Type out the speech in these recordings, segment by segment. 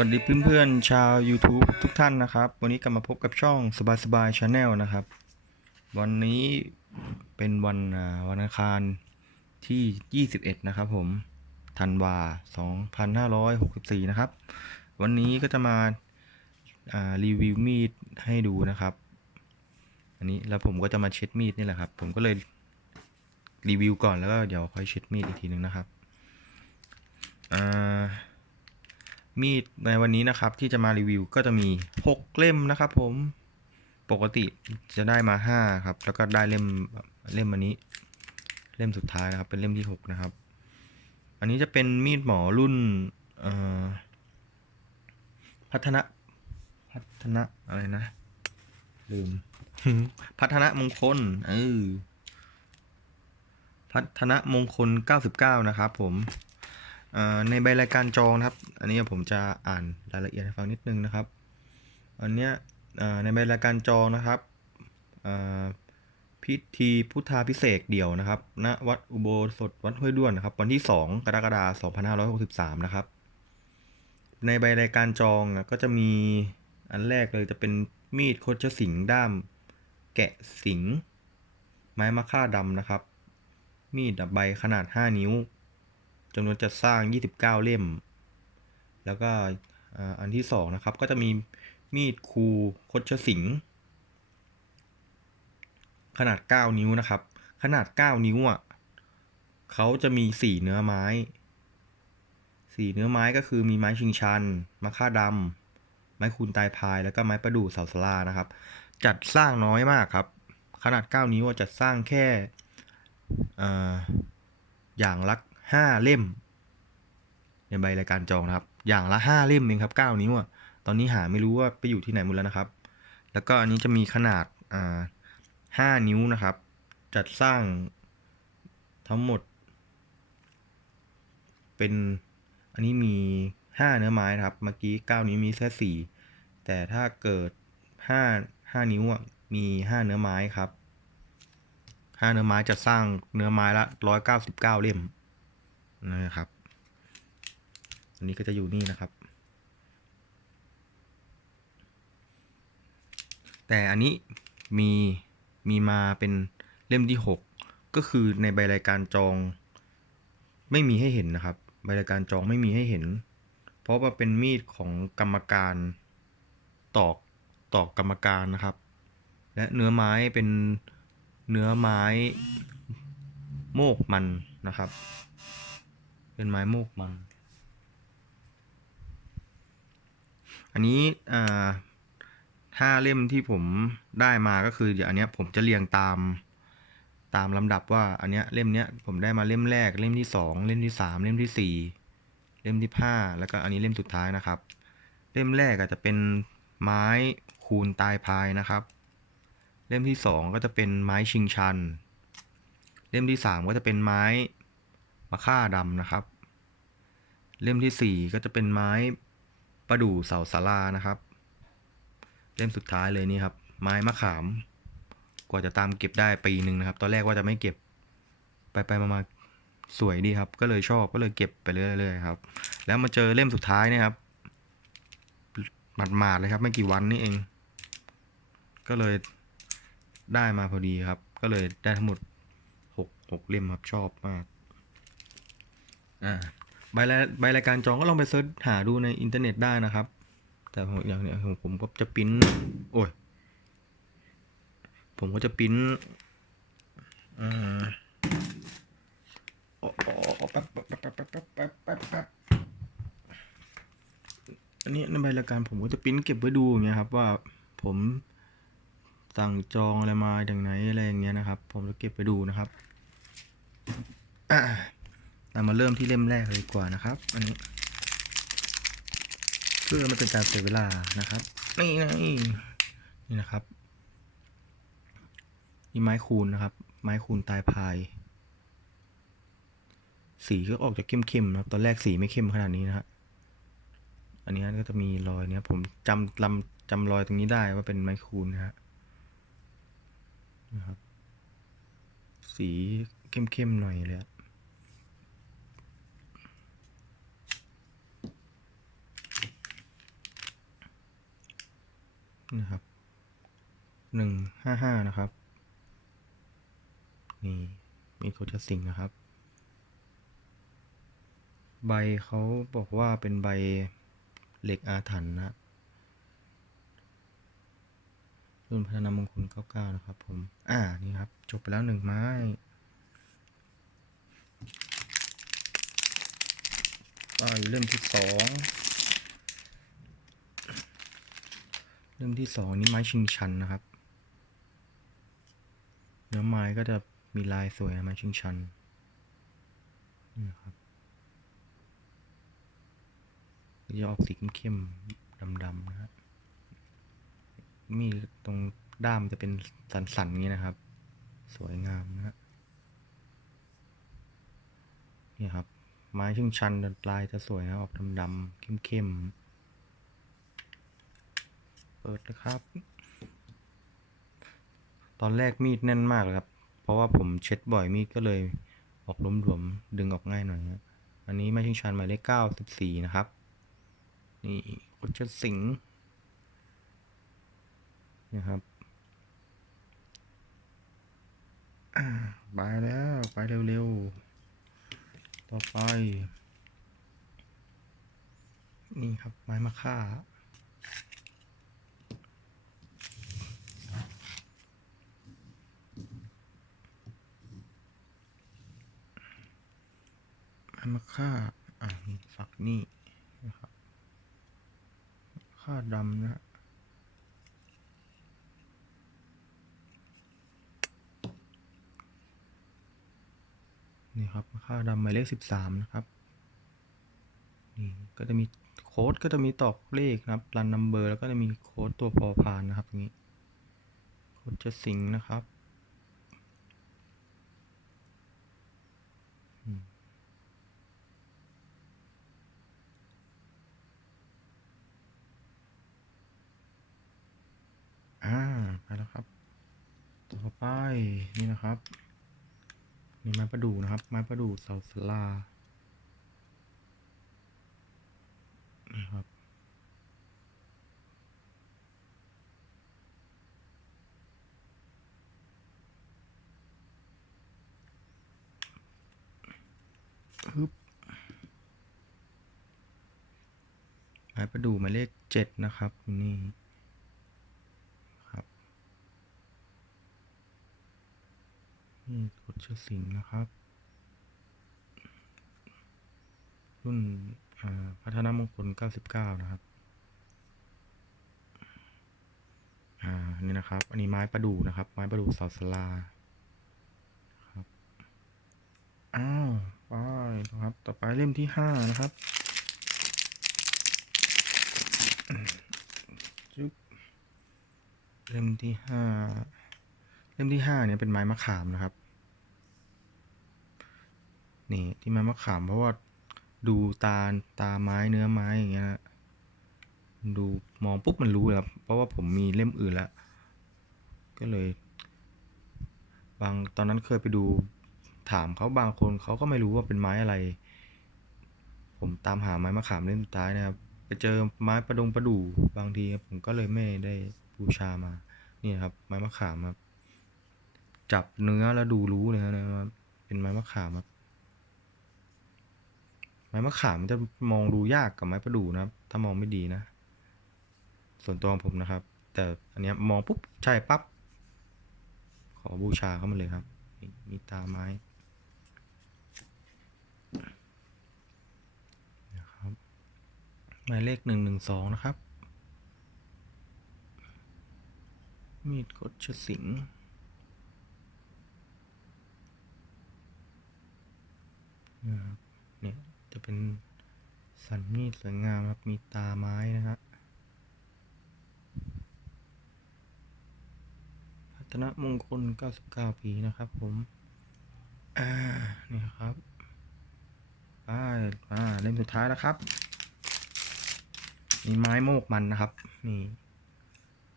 วัสดีเพื่อนๆชาว YouTube ทุกท่านนะครับ วันนี้กลับมาพบกับช่องสบายสบายชาแนลนะครับ วันนี้เป็นวันวันอังคารที่ 21 นะครับผมธันวา 2564 นะครับ วันนี้ก็จะมาอ่ารีวิวมีดให้ดูนะครับ อันนี้แล้วผมก็จะมาเช็ดมีดนี่แหละครับ ผมก็เลยรีวิวก่อนแล้วก็เดี๋ยวค่อยเช็ดมีดอีกทีนึงนะครับอ่า มีดในวันนี้นะครับที่จะมารีวิวก็จะมี 6 เล่มนะครับผมปกติจะได้มา 5 ครับ แล้วก็ได้เล่มเล่มอันนี้ เล่มสุดท้ายนะครับ เป็นเล่มที่ 6 นะครับ อันนี้จะเป็นมีดหมอรุ่นพัฒนะพัฒนะอะไรนะ ลืม พัฒนะมงคลเออพัฒนะมงคล 99 นะครับผม ในใบรายการจองนะครับ อันนี้ผมจะอ่านรายละเอียดให้ฟังนิดนึงนะครับ อันเนี้ยในใบรายการจองนะครับพิธีพุทธาพิเศษเดี่ยวนะครับณวัดอุโบสถวัดห้วยด้วนนะครับ วันที่ 2 กรกฎาคม2563 นะครับ ในใบรายการจองอะก็จะมีอันแรกเลยจะเป็นมีดโคชสิงด้าม แกะสิง ไม้มะค่าดำนะครับ มีดใบขนาด 5 นิ้ว จำนวนจัดสร้าง 29 เล่ม แล้วก็อันที่สองนะครับก็จะมีมีดคูคดชสิงขนาด 9 นิ้วนะครับ ขนาด 9 นิ้วอะเขาจะมี 4 เนื้อไม้ 4 เนื้อไม้ก็คือมีไม้ชิงชันมะค่าดำไม้คูนตายพาย แล้วก็ไม้ประดู่เสาสลานะครับ จัดสร้างน้อยมากครับ ขนาด 9 นิ้วอะจัดสร้างแค่ออย่างละ ห้าเล่ม ในใบรายการจองนะครับ อย่างละห้าเล่มเองครับเก้านิ้วอะตอนนี้หาไม่รู้ว่าไปอยู่ที่ไหนหมดแล้วนะครับ แล้วก็อันนี้จะมีขนาดอ่าห้านิ้วนะครับ จัดสร้างทั้งหมด เป็นอันนี้มีห้าเนื้อไม้นะครับ เมื่อกี้เก้านิ้วมีแค่สี่แต่ถ้าเกิดห้าห้านิ้วอะมีห้าเนื้อไม้ครับห้าเนื้อไม้จะสร้างเนื้อไม้ละร้อยเก้าสิบเก้าเล่ม นะครับอันนี้ก็จะอยู่นี่นะครับ แต่อันนี้มีมีมาเป็นเล่มที่หกก็คือในใบรายการจองไม่มีให้เห็นนะครับ ใบรายการจองไม่มีให้เห็น เพราะว่าเป็นมีดของกรรมการตอกตอกกรรมการนะครับ และเนื้อไม้เป็นเนื้อไม้โมกมันนะครับ เป็นไม้โมกมันอันนี้อ่าห้าเล่มที่ผมได้มาก็คือเดี๋ยวอันเนี้ยผมจะเรียงตามตามลำดับว่าอันเนี้ยเล่มเนี้ยผมได้มาเล่มแรกเล่มที่สองเล่มที่สามเล่มที่สี่เล่มที่ห้าแล้วก็อันนี้เล่มสุดท้ายนะครับ เล่มแรกอาจจะเป็นไม้คูนตายพายนะครับ เล่มที่สองก็จะเป็นไม้ชิงชัน เล่มที่สามก็จะเป็นไม้ มะค่าดำนะครับ เล่มที่สี่ก็จะเป็นไม้ประดู่เสาสารานะครับ เล่มสุดท้ายเลยนี่ครับ ไม้มะขาม กว่าจะตามเก็บได้ปีหนึ่งนะครับ ตอนแรกว่าจะไม่เก็บไปไปมามาสวยดีครับ ก็เลยชอบก็เลยเก็บไปเรื่อยๆครับ แล้วมาเจอเล่มสุดท้ายเนี่ยครับหมาดๆเลยครับ ไม่กี่วันนี่เอง ก็เลยได้มาพอดีครับ ก็เลยได้ทั้งหมดหกหกเล่มครับชอบมาก อ่าใบรายใบรายการจองก็ลองไปเซิร์ชหาดูในอินเทอร์เน็ตได้นะครับ แต่ผมอย่างเนี้ยผมผมก็จะปิ้นโอ้ย ผมก็จะปิ้นอ่าโอ้แป๊บแป๊บแป๊บแป๊บแป๊บแป๊บแป๊บแป๊บอันนี้ในใบรายการผมก็จะปิ้นเก็บไว้ดูอย่างเงี้ยครับว่าผมสั่งจองอะไรมาอย่างไหนอะไรอย่างเงี้ยนะครับ ผมจะเก็บไปดูนะครับอ่า เรามาเริ่มที่เล่มแรกเลยดีกว่านะครับ อันนี้ เพื่อไมันเป็นการเสียเวลานะครับ นี่นะนี่นะครับนี่ไม้คูณนะครับ ไม้คูณตายพาย สีก็ออกจะเข้มๆนะครับ ตอนแรกสีไม่เข้มขนาดนี้นะฮะอันนี้ก็จะมีรอยเนี้ยผมจำลำจำรอยตรงนี้ได้ว่าเป็นไม้คูณนะฮะนะครับ สีเข้มๆหน่อยเลยอะ น นะครับหนึ่งห้าห้านะครับ นี่มีโคชสิงนะครับ ใบเขาบอกว่าเป็นใบเหล็กอาถรรพ์นะรุ่นพัฒนามงคล99นะครับผม อ่า นี่ครับ จบไปแล้วหนึ่งไม้ก็อยู่เล่มที่สอง เล่มที่สองนี่ไม้ชิงชันนะครับ เนื้อไม้ก็จะมีลายสวยนะไม้ชิงชันนี่ครับจะออกสีเข้มๆดำๆนะครับมีตรงด้ามจะเป็นสันๆนี้นะครับ สวยงามนะฮะนี่ครับ ไม้ชิงชันลายจะสวยนะออกดำๆเข้มๆ ปิดเลยครับ ตอนแรกมีดแน่นมากเลยครับ เพราะว่าผมเช็ดบ่อยมีดก็เลยออกล้มหลวมดึงออกง่ายหน่อยนะอันนี้ไม้ชิงชันหมายเลขเก้าสิบสี่นะครับ นี่โคชสิงนะครับไปแล้วไปเร็วๆ ต่อไป นี่ครับไม้มะค่า ไม้มะ ค่าอ่าฝักนี่นะครับ ค่าดำนะนี่ครับ ค่าดำหมายเลขสิบสามนะครับ นี่ก็จะมีโค้ดก็จะมีตอกเลขนะครับรันนัมเบอร์แล้วก็จะมีโค้ดตัวพอพานนะครับอย่างนี้ โค้ดจะสิงนะครับอืมอ่าไปแล้วครับ ต่อ ไปนี่นะครับนี่ไม้ประดู่นะครับ ไม้ประดู่เสาสลานะครับ ฮึบไม้ประดู่หมายเลขเจ็ดนะครับนี่ครับ นี่กดชื่อสิงห์นะครับ รุ่นพัฒนามงคล 99 นะครับ อ่า นี่นะครับ อันนี้ไม้ประดู่นะครับ ไม้ประดู่เสาสลาครับ อ้าวไปนะครับ ต่อไปเล่มที่ห้านะครับจุ๊บเล่มที่ห้า เล่มที่ห้าเนี่ยเป็นไม้มะขามนะครับ นี่ที่ไม้มะขามเพราะว่าดูตาตาไม้เนื้อไม้อย่างเงี้ยนะดูมองปุ๊บมันรู้เลยครับ เพราะว่าผมมีเล่มอื่นแล้ว ก็เลย บางตอนนั้นเคยไปดูถามเขาบางคนเขาก็ไม่รู้ว่าเป็นไม้อะไร ผมตามหาไม้มะขามเล่มสุดท้ายนะครับไปเจอไม้ประดงประดู่บางทีผมก็เลยไม่ได้บูชามา นี่ครับ ไม้มะขามครับ จับเนื้อแล้วดูรู้เลยนะครับเป็นไม้มะขามครับไม้มะขามจะมองดูยากกับไม้ประดู่นะครับ ถ้ามองไม่ดีนะ ส่วนตัวของผมนะครับ แต่อันนี้มองปุ๊บใช่ปั๊บขอบูชาเข้ามาเลยครับมีมีตาไม้นะครับหมายเลขหนึ่งหนึ่งสองนะครับ มีดกดชสิงห์นะครับ เนี่ยจะเป็นสันมีดสวยงามครับ มีตาไม้นะครับพัฒนมงคล 99 ปีนะครับผม อ่า นี่ครับอ่าอ่าเล่มสุดท้ายแล้วครับ มีไม้โมกมันนะครับ นี่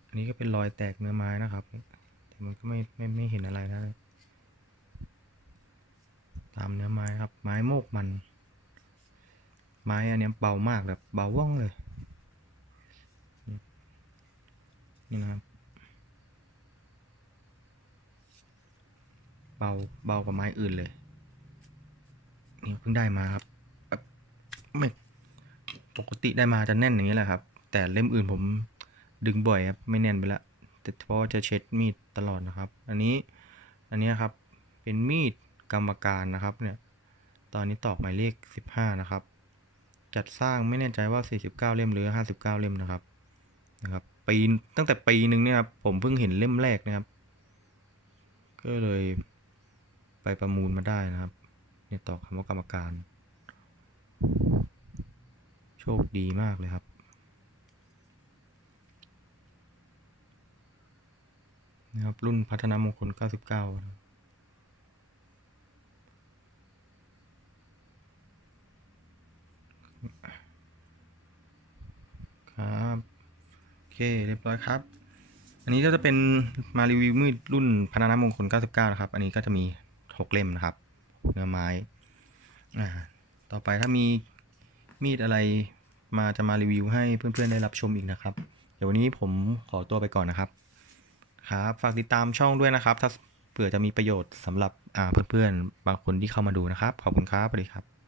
อันนี้ก็เป็นรอยแตกเนื้อไม้นะครับ แต่มันก็ไม่ไม่ไม่เห็นอะไรนะ ตามเนื้อไม้ครับ ไม้โมกมัน ไม้อันนี้เบามากแบบเบาว่องเลย นี่นะครับ เบาเบากว่าไม้อื่นเลย นี่เพิ่งได้มาครับไม่ปกติได้มาจะแน่นอย่างนี้แหละครับ แต่เล่มอื่นผมดึงบ่อยครับ ไม่แน่นไปละแต่เพราะจะเช็ดมีดตลอดนะครับ อันนี้อันนี้ครับเป็นมีด กรรมการนะครับเนี่ยตอนนี้ตอกหมายเลขสิบห้านะครับ จัดสร้างไม่แน่ใจว่าสี่สิบเก้าเล่มหรือห้าสิบเก้าเล่มนะครับนะครับปีตั้งแต่ปีหนึ่งเนี่ยครับผมเพิ่งเห็นเล่มแรกนะครับ ก็เลยไปประมูลมาได้นะครับเนี่ยตอกคำว่ากรรมการ โชคดีมากเลยครับนะครับรุ่นพัฒนามงคล 99 ครับโอเคเรียบร้อยครับ อันนี้ก็จะเป็นมารีวิวมีดรุ่นพัฒนามงคล 99 นะครับ อันนี้ก็จะมี 6 เล่มนะครับ เนื้อไม้อ่าต่อไปถ้ามีมีดอะไรมาจะมารีวิวให้เพื่อนๆได้รับชมอีกนะครับ เดี๋ยววันนี้ผมขอตัวไปก่อนนะครับครับฝากติดตามช่องด้วยนะครับ ถ้าเผื่อจะมีประโยชน์สำหรับเพื่อนๆบางคนที่เข้ามาดูนะครับ ขอบคุณครับสวัสดีครับ